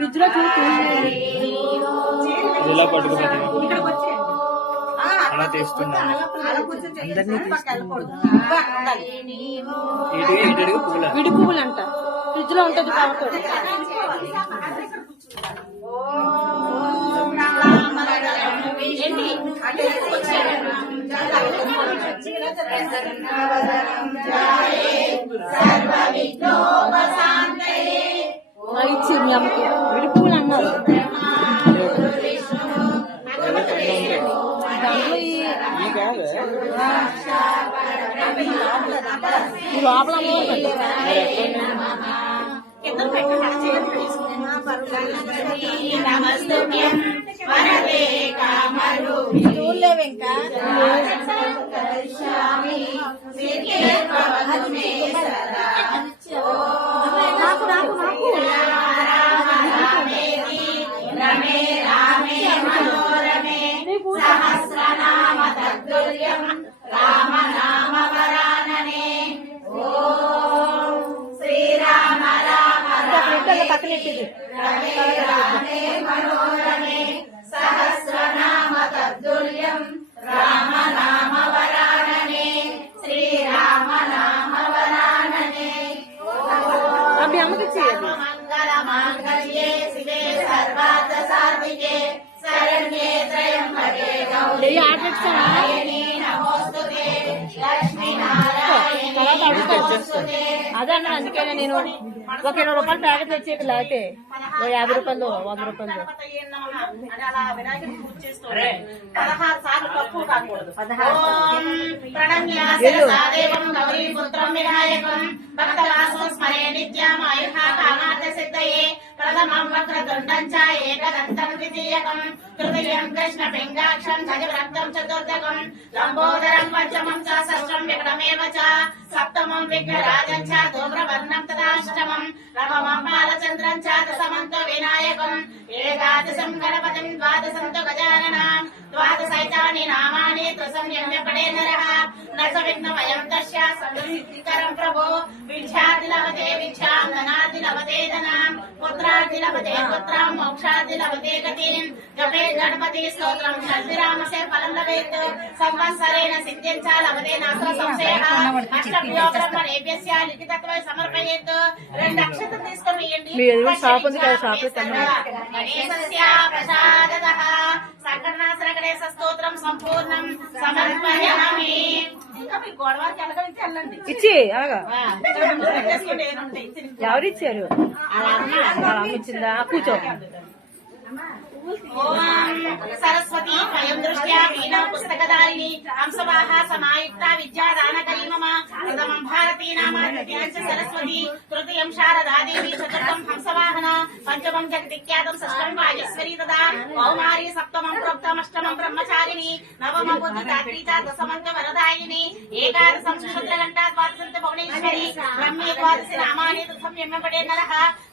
Fridge లో చూసి అలా తీస్తున్నాను. విడి పువ్వులు అంట ఫ్రిడ్జ్ లో ఉంటది కాబట్టి ఇచ్చి మీ అమ్మకి విడి పువ్వులు అన్నారు. దాంట్లో ఈ లోపల చూడలేవు ఇంకా నాకు నాకు నాకు రామ నామ వరాననే ఓం శ్రీరామ రామ పక్కనెట్టింది మనోరమే సహస్రనామ తద్దుల్యం రామ నామ వరాననే శ్రీరామ నామ వరాననే అమ్మకి మంగళ మాంగళ్యే శివే సర్వార్థ సాధికే శరణ్యే త్రయంబకే గౌరీ నారాయణి నమోస్తుతే లక్ష్మీ నారాయణి నమోస్తుతే. అదే అన్న అందుకనే నేను ఒక 20 రూపాయలు ప్యాకెట్ తెచ్చేది లేకపోతే 50 రూపాయలు 100 రూపాయలు 16 సార్లు తక్కువ కాకూడదు. ఓం ప్రణమ్యాసదేవం గౌరీ పుత్రం వినాయకం భక్తవాసో స్మరే నిత్యం ఆయుః కామార్థ సిద్ధయే ప్రథమం వక్రతుండం చ ఏకదంతం ద్వితీయకం తృతీయం కృష్ణ పింగాక్షం గజవక్తం చతుర్థకం లంబోదరం పంచమం చ షష్ఠం వికటమేవ చ సప్తమం విఘ్నరాజం చ ధూమ్రవర్ణం తదాష్టమం నవమం బాలచంద్రం చ దశమంతో వినాయకం ఏకాదశం గణపతిం ద్వాదశం తు గజాననం ద్వాదశైతాని నామాని త్రిసంయమ్య పడే నరః నచ విఘ్నమయం తస్య సంసిద్ధికరం ప్రభో విద్యార్థి లభతే విద్యాం ధనార్థి లభతే ధనం పుత్రార్థి లభతే పుత్రం మోక్షార్థి లభతే గతిం జపే గణపతి స్తోత్రం షడ్విరామసే ఫలం లభేత్ సంవత్సరేణ సిద్ధిం చ లభతే నాస్త సంశయః అష్టభ్యో బ్రహ్మణేభ్యస్య లిఖితత్వై సమర్పయేత్. 2 అక్షతలు తీసుకొని గణేశస్య ప్రసాదతః సంకటనాశన గణేశ స్తోత్రం సంపూర్ణం సమర్పయామి. ఇంకా మీ గోడవారికి వెళ్ళగలిగితే వెళ్ళండి. ఇచ్చి అలాగా ఎవరిచ్చారు ఇచ్చిందా కూర్చో. ఓం సరస్వతి స్వయం దృష్ట్యా వీణా పుస్తకదారిణి హంసవాహ సమాయుక్త విద్యాదానకరీ మమ ప్రథమం భారతీ నామ ద్వితీయం చ సరస్వతి తృతీయం శారదాదేవి చతుర్థం హంసవాహన పంచమం జగదిఖ్యాతం షష్ఠం వాజేశ్వరీ తదా కౌమారీ సప్తమం ప్రోక్తమష్టమం బ్రహ్మచారిణి నవమం బుద్ధిదాత్రీ చ దశమం చ వరదాయిని ఏకాదశం సుభద్రఘంటా ద్వాదశం చ భువనేశ్వరి బ్రహ్మే ద్వాదశి నామాని తథం యమ్యపడే నరః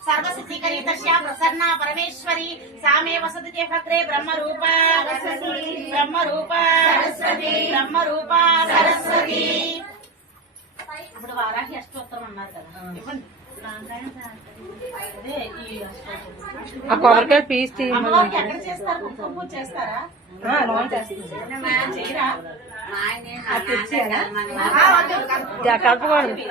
సర్వసిద్ధికరీ తస్యా ప్రసన్నా పరమేశ్వరి సామే వసతి భద్రే బ్రహ్మరూప బ్రహ్మరూప బ్రహ్మరూప సరస్వతి. ఇప్పుడు వారాహి అష్టోత్తరం అన్నారు కదా, కొబ్బరికాయ పీస్ అమ్మవారికి ఎక్కడ చేస్తారు? కుంకుమ పూజ చేస్తారా? చేయరా? కలుపుకోండి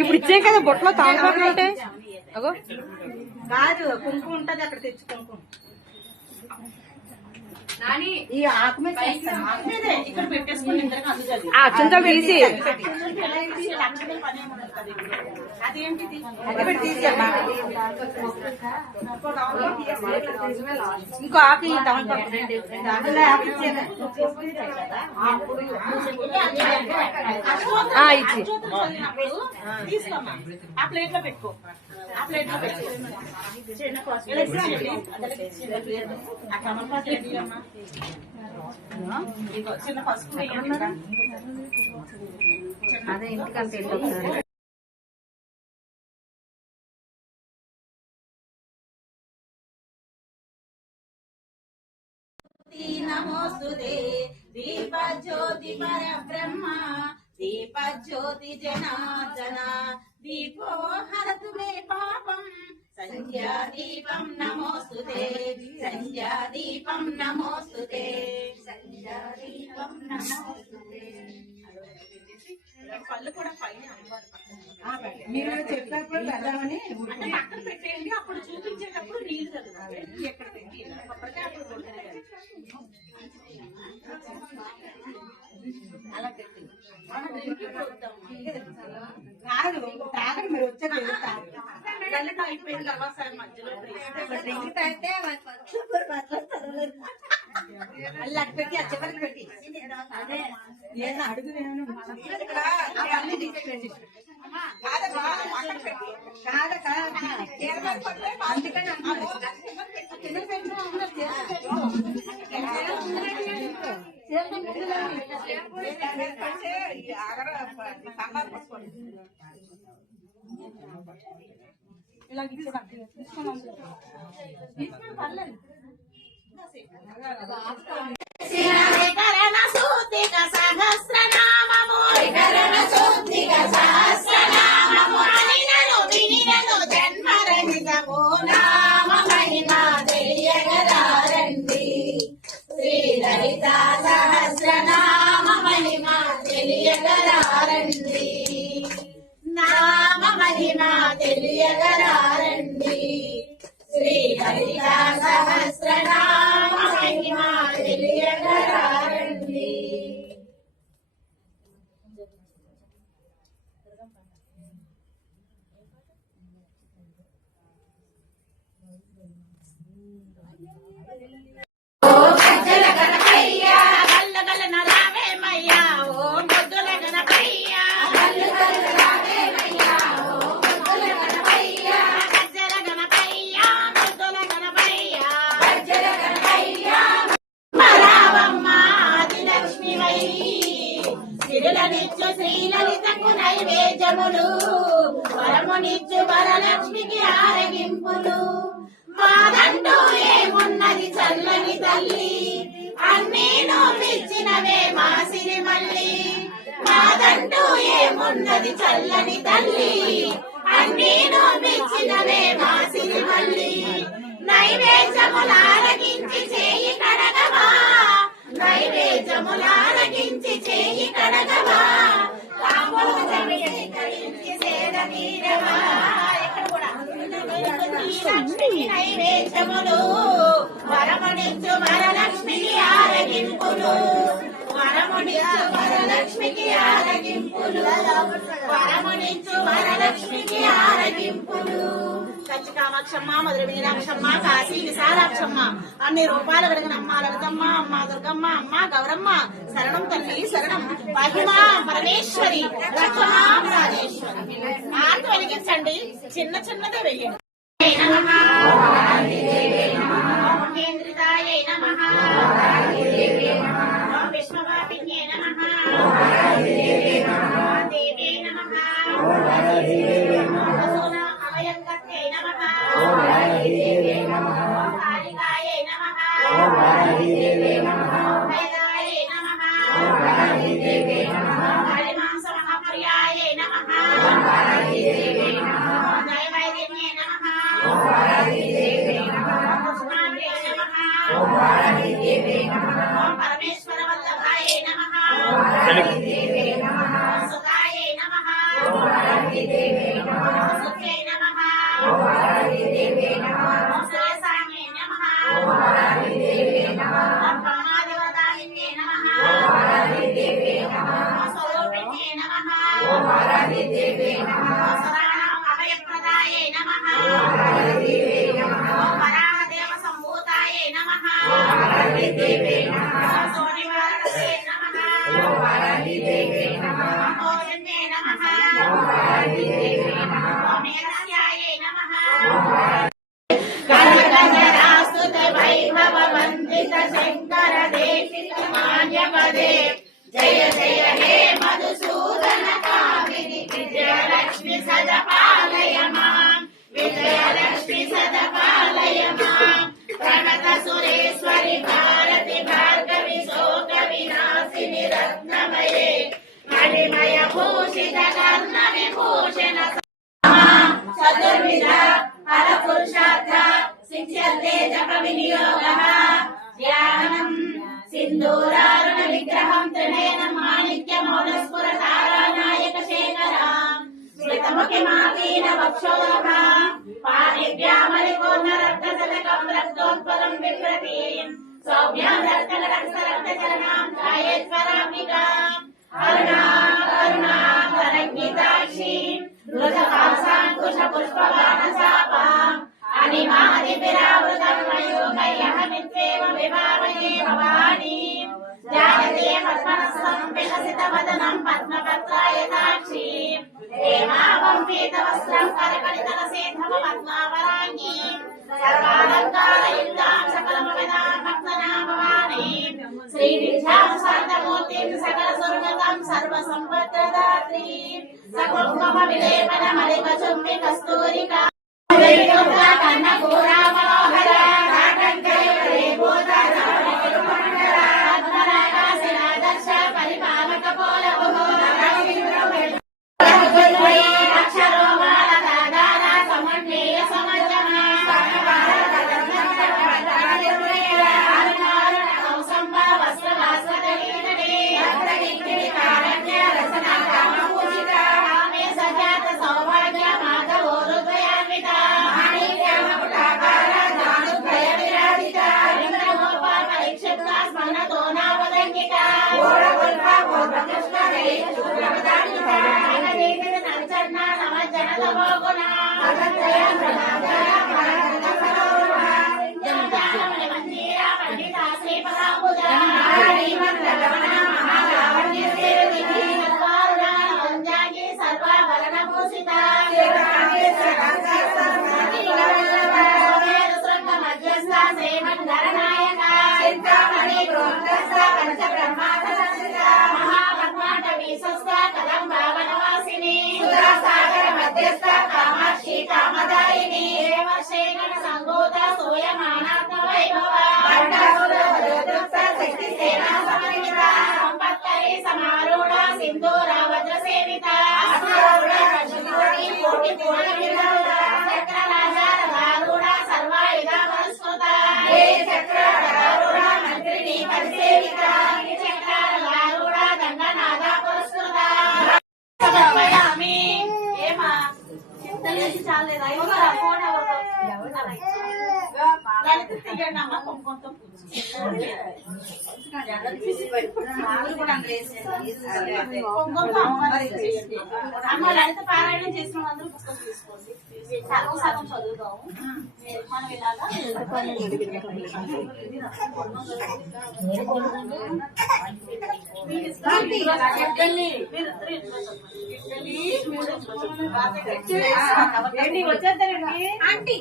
ఇప్పుడు ఇచ్చే కదా బొట్టలో తామరపాకులు ఉంటాయి. అగో కాదు కుంకుమ ఉంటది అక్కడ తెచ్చు కుంకుమ ఈ ఆకు మీద ఇక్కడ పెట్టేసుకుని చింత తీసి అదేంటిది ఇంకో ఆకు ఇచ్చి తీసుకోమ్మా. ఆ ప్లేట్ లో పెట్టుకో. ఆ ప్లేట్ లో పెట్టుకో. చిన్న పసుపు అదే ఇంటికంటే నమోస్తుతే దీపజ్యోతి పరబ్రహ్మ దీపజ్యోతి జనార్దన దీపో హరతు మే పాపం సంధ్యాదీపం నమోస్తుతే సంధ్యాదీపం నమోస్తుతే సంధ్యాదీపం నమోస్తుతే. పళ్ళు కూడా పైన అమ్మవారి పక్కన మీరు చెప్పినప్పుడు పెడదామని అంటే పక్కన పెట్టేయండి. అప్పుడు చూపించేటప్పుడు నీళ్ళు చదువుతారు ఎక్కడ పెట్టి అప్పటికే అప్పుడు కొడుతుంది. అలా పెట్టి కాదు తాగండి మీరు వచ్చారు గల్లెట అయిపోయిన తర్వాత మధ్యలో అల్లు అటు పెట్టి ఆ చివరికి పెట్టి అదే నేను అడుగు అందుకని కరణ సూతిక సహస్రనామము కరణ సూతిక సహస్రనామము అనినను వినినను జన్మరహితము నామ మహిమ తెలియగలారండి శ్రీలలిత సహస్రనామ మహిమ తెలియగలారండి నామ మహిమ తెలియగలారండి శ్రీలలిత సహస్రనామ మహిమ తెలియగలారండి. ఓ గజ్జల గణపయ్య గల్లగలన రావేమయ్యా ఓ ముద్దుల గణపయ్య గల్లగలన రావేమయ్యా ఓ ముద్దుల గణపయ్య గజ్జల గణపయ్య ముద్దుల గణపయ్య గజ్జల గణపయ్య రావమ్మ ఆదిలక్ష్మివై సిరులనిచ్చు శ్రీలలితకు నైవేద్యములు వరమునిచ్చు వరలక్ష్మికి ఆరగింపులు మాదంటూ ఏమున్నది చల్లని తల్లి అన్నీ నువ్విచ్చినవే మా సిరిమల్లి మాదంటూ ఏమున్నది చల్లని తల్లి అన్నీ నువ్విచ్చినవే మా సిరిమల్లి నైవేద్యములారగించి చేయి కడగవా నైవేద్యములారగించి చేయి కడగవా తాంబూలమికరించి సేద తీరవా ఇక్కడ కూడా లక్ష్మికి నైవేద్యములు వరమునిచ్చు వరలక్ష్మికి ఆరగింపులు వరమునిచ్చు వరలక్ష్మికి ఆరగింపులు వరమునిచ్చు వరలక్ష్మికి ఆరగింపులు కంచి కామాక్షమ్మ మధుర మీనాక్షమ్మ కాశీ విశాలాక్షమ్మ అన్ని రూపాలు కలిగిన అమ్మ లలితమ్మ అమ్మ దుర్గమ్మ అమ్మ గౌరమ్మ శరణం తల్లి శరణం మహిమా పరమేశ్వరి రక్షమాం రాజేశ్వరి ఆంత వెలిగించండి చిన్న చిన్నదే వెయ్యండి. కేంద్రితాయ నమః విష్ణువాపిన్యే నమః దేవే నమః అభయంకర్తే నమః కాళికాయ నమః వేదాయ నమః హరిమాంస మహాప్రియాయ నమః దైవైదిన్యే నమః కృష్ణాయ నమః పరమేశ్వర వల్లభాయ నమః సుతాయ నమః సుఖే నమః సురేశాయ నమః బ్రహ్మాదేవతాయిన్యే నమః స్వరూపిణ్యే నమః సరాణాం అభయప్రదాయ నమః వరాహదేవ సంభూతాయ నమః సోనివారణే నమః భోజన్యే నమః మేఘస్యాయ నమః కనకధరాస్తుత వైభవ వందిత శంకర దేశిక మాన్యపదే జయ జయ హే మధుసూదన కామిని విజయలక్ష్మి సదపాలయ మాం విజయలక్ష్మి సదపాలయ మాం ప్రణత సురేశ్వరి భారతి భారతి హాసిని రత్నమయే మణిమయ భూషిత కర్ణ విభూషణ చతుర్విధ పర పురుషార్థ శిక్ష్యతే జప వినియోగః ధ్యానం సింధూరారుణ విగ్రహం త్రినయనం మాణిక్యమౌళస్ఫురతారానాయక శేఖరాం స్మితముఖిమాకీన వక్షోరభాం పాణిభ్యామలిపూర్ణ రక్తశతకం రక్తోత్పలం బిభ్రతీం సౌమ్యాం రక్తచరణాం ఛాయేశ్వరాంబికాం కరుణాం కరుణాం కరజ్ఞితాక్షీం ధృతపాశాంకుశ పుష్పబాణచాపాం అనిమాదిభిరావృతం మయూకైః విభావయే భవానీం జాయతే పద్మనస్తం వికసితవదనం పద్మపత్రాయతాక్షీం హేమావం పీతవస్త్రం కరకలితలసేధమ పద్మావరాంగీం సర్వాలంకారయుక్తాం సకలముపదాం భక్తనాం భవానీం శ్రీవిద్యాం శాంతమూర్తిం సకల సురగతం సర్వసంపత్ప్రదాత్రీం సకుటుంబ విలేపన మలిక చుంబి కస్తూరికా అమ్మ లలిత పారాయణం చేసిన అందరూ పుస్తకం తీసుకోండి. సగం సగం చదువుతాము మనం ఇలాగా. ఆంటీ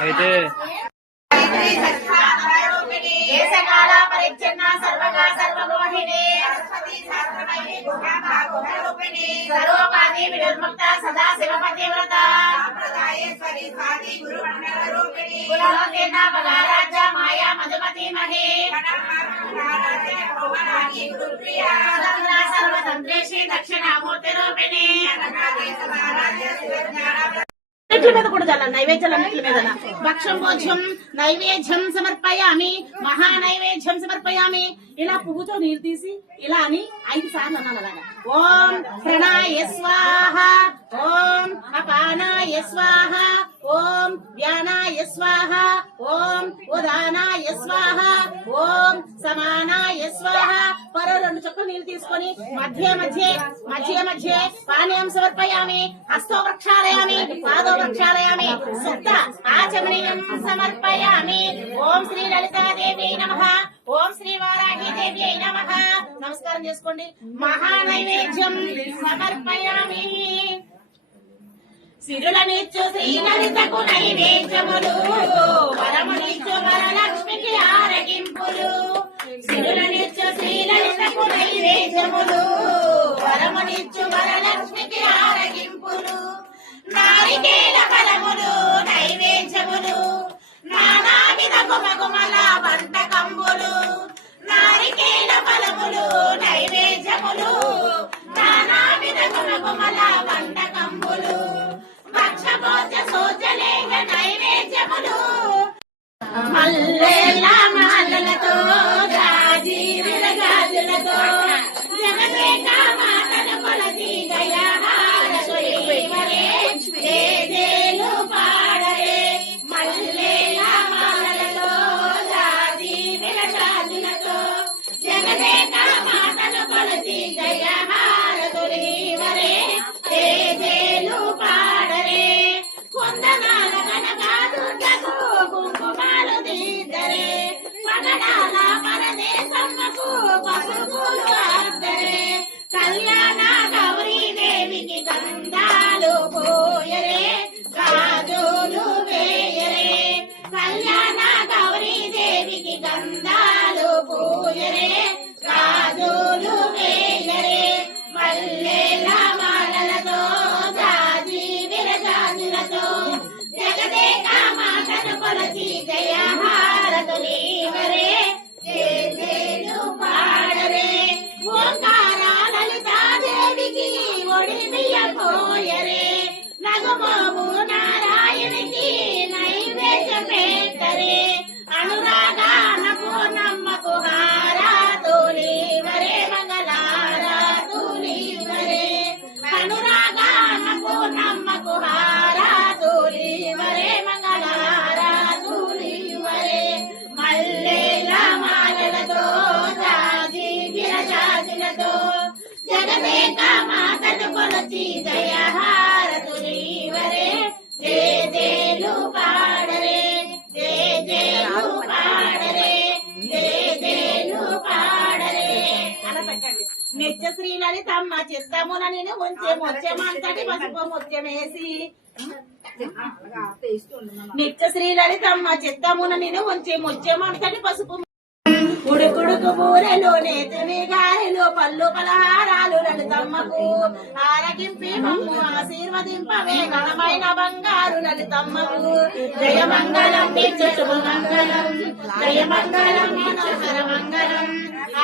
అయితే దేశకాల పరిచ్ఛిన్న సర్వగా సర్వమోహిని సరస్వతి శాస్త్రమయీ గుణాభాగుణరూపిణి సర్వోపాధి వినిర్ముక్త సదా శివపతివ్రత సంప్రదాయేశ్వరి స్వాతి గురుమండలరూపిణి గుణలోకేన బలారాజ్య మాయా మధుమతి మహే గురుప్రియా సర్వతంత్రేషి దక్షిణామూర్తి రూపిణి నైవేద్యం మీద కూడా చాలా నైవేద్యాలన్నిటి మీద భక్షం భోజ్యం నైవేద్యం సమర్పయామి మహానైవేద్యం సమర్పయామి. ఇలా పువ్వుతో నీరు తీసి ఇలా అని 5 సార్లు అన్నాను అలాగా. ఓం ప్రణాయ స్వాహ, ఓం అపానాయ స్వాహ, ఓం వ్యానాయ స్వాహ, ఓం ఉదానాయ స్వాహ, ఓం సమానాయ స్వాహ. పరో 2 చుక్కలు నీళ్ళు తీసుకొని మధ్య మధ్య మధ్య మధ్య పానీయం సమర్పయామి. హస్తో వృక్షాలయామి, పాదో వృక్షాలయామి, సుప్త ఆచమనీయం సమర్పయామి. ఓం శ్రీ లలితాదేవి నమః, ఓం శ్రీ వారాహీదేవి నమః. నమస్కారం చేసుకోండి. మహానైవేద్యం సమర్పయామి. సిరులనిచ్చు శ్రీ లలితకు నైవేద్యములు, వరమునిచ్చు వరలక్ష్మికి ఆరగింపులు. సిరులనిచ్చు శ్రీ లలితకు నైవేద్యములు, వరమునిచ్చు వరలక్ష్మికి ఆరగింపులు. నారికేల ఫలములు గుమగుమల వంటకంబులు నారికేల ఫలములు నైవేద్యములు నానావిధ గుమగుమల వంటకంబులు భక్షభోజ సోజలేక నైవేద్యములు మల్లెల మాలలతో జాజి విరజాజులతో జగదేక మాతను కొలచి దయాహారసులీవరే జేజేలు పాడరే మల్లెల మాలలతో జాజి విరజాజులతో జగదేక మాతను కొలచి దయాహారసులీవరే జేజేలు పాడరే కొందనాల కనకాదుర్గకు కుంకుమాలు దిద్దరే పగడాల పరదేశమ్మకు పసుపులు అద్దరే కళ్యాణ గౌరీ దేవికి గంధాలు పోయరే గాజులు వేయరే కళ్యాణ గౌరీ దేవికి గంధాలు పోయరే గాజులు వేయరే మల్లెల మాలలతో జాజి విరజాజులతో జగదేక మాతను కొలచి జయహారతులీవరే జేజేలు పాడరే ఓంకార లలితాదేవికి ఒడి బియ్యం పోయరే నగుమోము నారాయణికి నైవేద్యం పెట్టరే అనురాగాన పూర్ణమ్మకు హారతులీవరే మంగళారతులీవరే అనురాగాన పూర్ణమ్మకు హారతులీవరే మంగళారతులీవరే మల్లెల మాలలతో జాజి విరజాజులతో జగదేక మాతను కొలచి జయహారతులీవరే జేజేలు పాడరే జేజేలు పాడరే జేజేలు పాడరే అలా పెట్టండి నిత్య శ్రీ లలితమ్మ చిత్తమున నేను ఉంచే ముత్యమంతటి పసుపు ముత్యమేసి నిత్య శ్రీ లలితమ్మ చిత్తమున నేను ఉంచే ముత్యమంతటి పసుపు ఉడుకుడుకు బూరెలు నేతివి గారెలు పళ్ళు పలహారాలు లలితమ్మకు ఆరగింపి మమ్ము ఆశీర్వదింపవే ఘనమైన బంగారు లలితమ్మకు జయమంగళం నిత్య శుభమంగళం జయమంగళం మనోహర మంగళం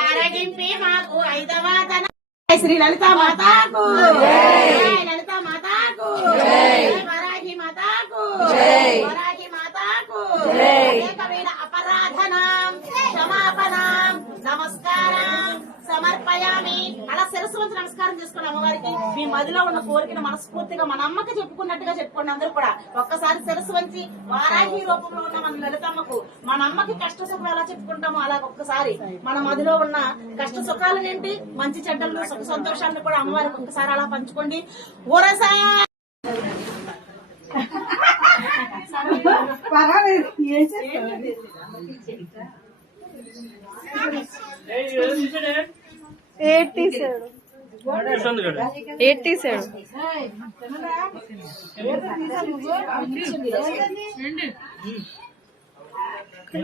ఆరగింపి మాకు ఐదవాదన శ్రీ లలిత మాతాకు లలిత మాతాకు వరాహి మాతాకు వరాహి మాతాకు ఏకవీర అపరాధనాం క్షమాపణం నమస్కారం సమర్పయామి. అలా శిరస్సు వంచి నమస్కారం చేసుకోండి అమ్మవారికి. మీ మదిలో ఉన్న కోరికను మనస్ఫూర్తిగా మన అమ్మకి చెప్పుకున్నట్టుగా చెప్పుకోండి. అందరూ కూడా ఒక్కసారి శిరస్సు వంచి వారాహి రూపంలో ఉన్న మన లలితమ్మకు మన అమ్మకి కష్ట సుఖం ఎలా చెప్పుకుంటామో అలా ఒక్కసారి మన మదిలో ఉన్న కష్ట సుఖాలనేంటి మంచి చెడ్డలు సుఖ సంతోషాలను కూడా అమ్మవారికి ఒక్కసారి అలా పంచుకోండి. ఊరసా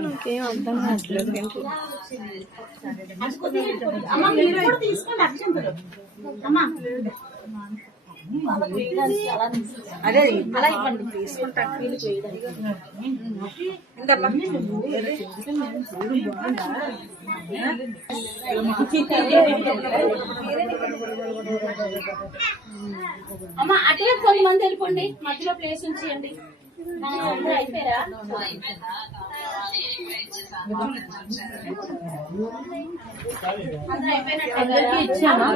నాకేం అర్థం కావట్లేదు. అమ్మ మీరు కూడా తీసుకోండి అక్షంతలు. అమ్మా అదే అలా ఇవ్వండి తీసుకుంటా. అమ్మ అట్లే కొంతమంది వెళ్ళిపోండి, మధ్యలో ప్లేస్ ఉంచేయండి. అయిపోయారా? అందరికీ ఇచ్చామా?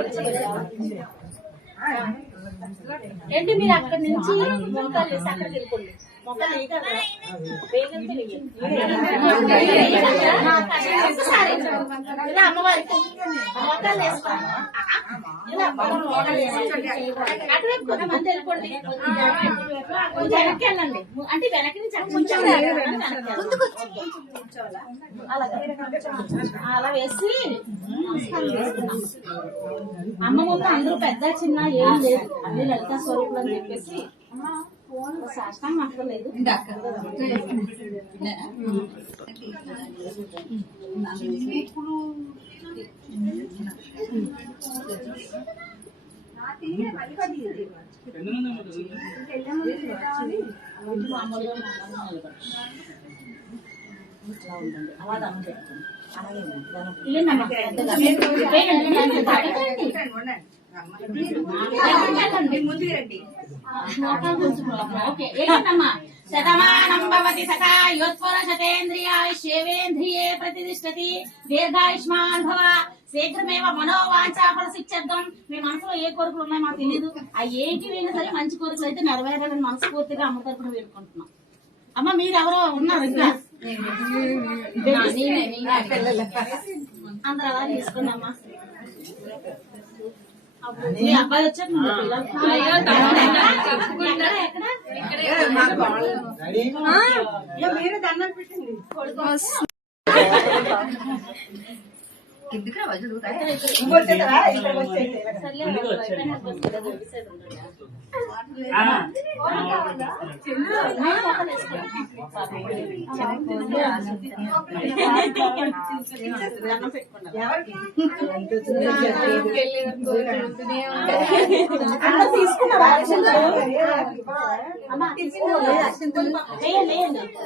ఏంటి మీరు అక్కడి నుంచి మొక్కలు వేసి అక్కడికి వెళ్ళిపోండి. మొక్కలు ఇలా అమ్మవారికి మొక్కలు వేస్తాను. అటువైపు కొంతమంది వెళ్ళిపోండి, కొంచెం వెనక్కి వెళ్ళండి. అంటే వెనక్కి నుంచి అలా వేసి అమ్మ ముందు అందరూ పెద్ద చిన్న ఏం లేదు, అన్ని లలిత స్వరూపులు అని చెప్పేసి శాస్త్రం అక్కర్లేదు. శతమానం భవతి శతాయుష్యేవేంద్రియే ప్రతిష్టతి దీర్ఘాయుష్మాన్ భవ శీఘ్రమేవ మనోవాంఛాఫల సిద్ధ్యర్థం. మీ మనసులో ఏ కోరికలు ఉన్నాయో మాకు తెలియదు. ఆ ఏంటి అయినా సరే మంచి కోరికలు అయితే నెరవేరాలని మనస్ఫూర్తిగా అమ్మ తరపున వేడుకుంటున్నాం. అమ్మ మీరు ఎవరో ఉన్నారు ఇంకా అందరూ అలా తీసుకున్నామ్మా. మీ అబ్బాయి వచ్చారు మీరు దండం పెట్టండి. ఇంకొచ్చేదా? ఇక్కడికి వచ్చేది.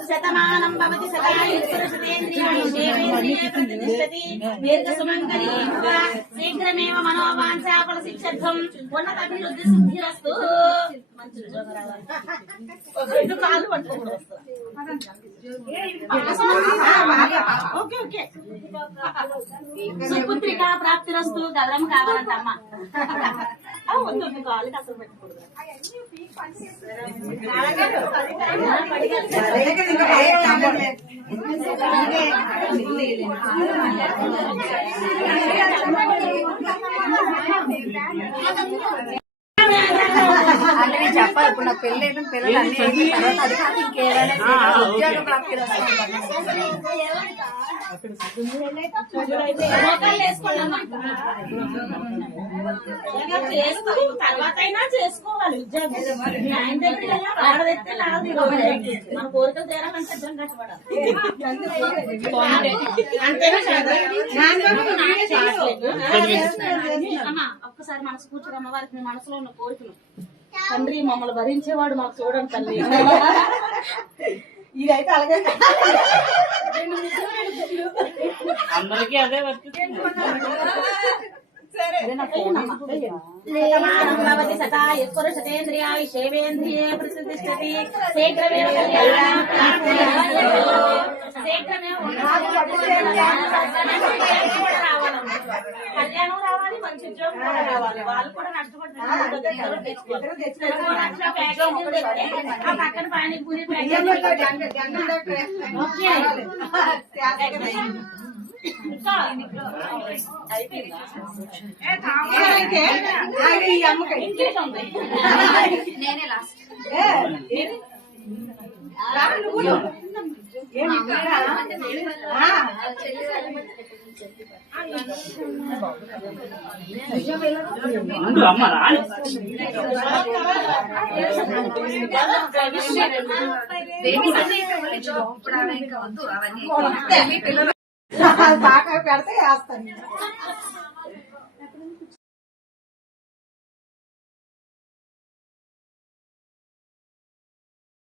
శతమానం భవతి శతాయుష్యేవేంద్రియే ప్రతిష్టతి దీర్ఘసుమంగళీ భవ శీఘ్రమేవ మనోవాంఛాఫల సిద్ధ్యర్థం ఉన్నతాభివృద్ధి సిద్ధిరస్తు. మంచి ఉద్యోగం రావాలి. రెండు కాళ్ళు పట్టుకోకూడదు. Okay okay సుపుత్రిక ప్రాప్తిరస్తు. గదరమ్మ కావాలంట అమ్మ. వద్దు కాళ్ళకి అసలు పెట్టకూడదు. అంటే నేను చెప్పాలి ఇప్పుడు నాకు పెళ్లి అయిన పిల్లలు అన్ని అయిన తర్వాత అది కాదు ఇంకేదైనా ఉద్యోగ ప్రాప్తి తర్వాత అయినా చేసుకోవాలి ఉద్యోగం. ఆయన దగ్గర ఆడదెత్తే లాడది. మన కోరికలు తీరాలంటే అర్థం కట్టబడాలి. అంతేనా అమ్మా ఒక్కసారి మనసు కూర్చొని అమ్మవారికి మీ మనసులో ఉన్న కోరికలు తండ్రి మమ్మల్ని భరించేవాడు మాకు చూడండి తల్లి. ఇదైతే అలాగే అందరికీ అదే వర్తిస్తుంది. భవతి శతాయుష్యేవేంద్రియే ప్రతిష్టతి శీఘ్రమేవ కళ్యాణం రావాలి. మంచి ఉద్యోగం కూడా రావాలి. వాళ్ళు కూడా నష్టపడుతున్నారు. ఆ పక్కన పానీపూరి నేనే లాస్ట్. అమ్మ రాని బాగా పెడితే వేస్తాను.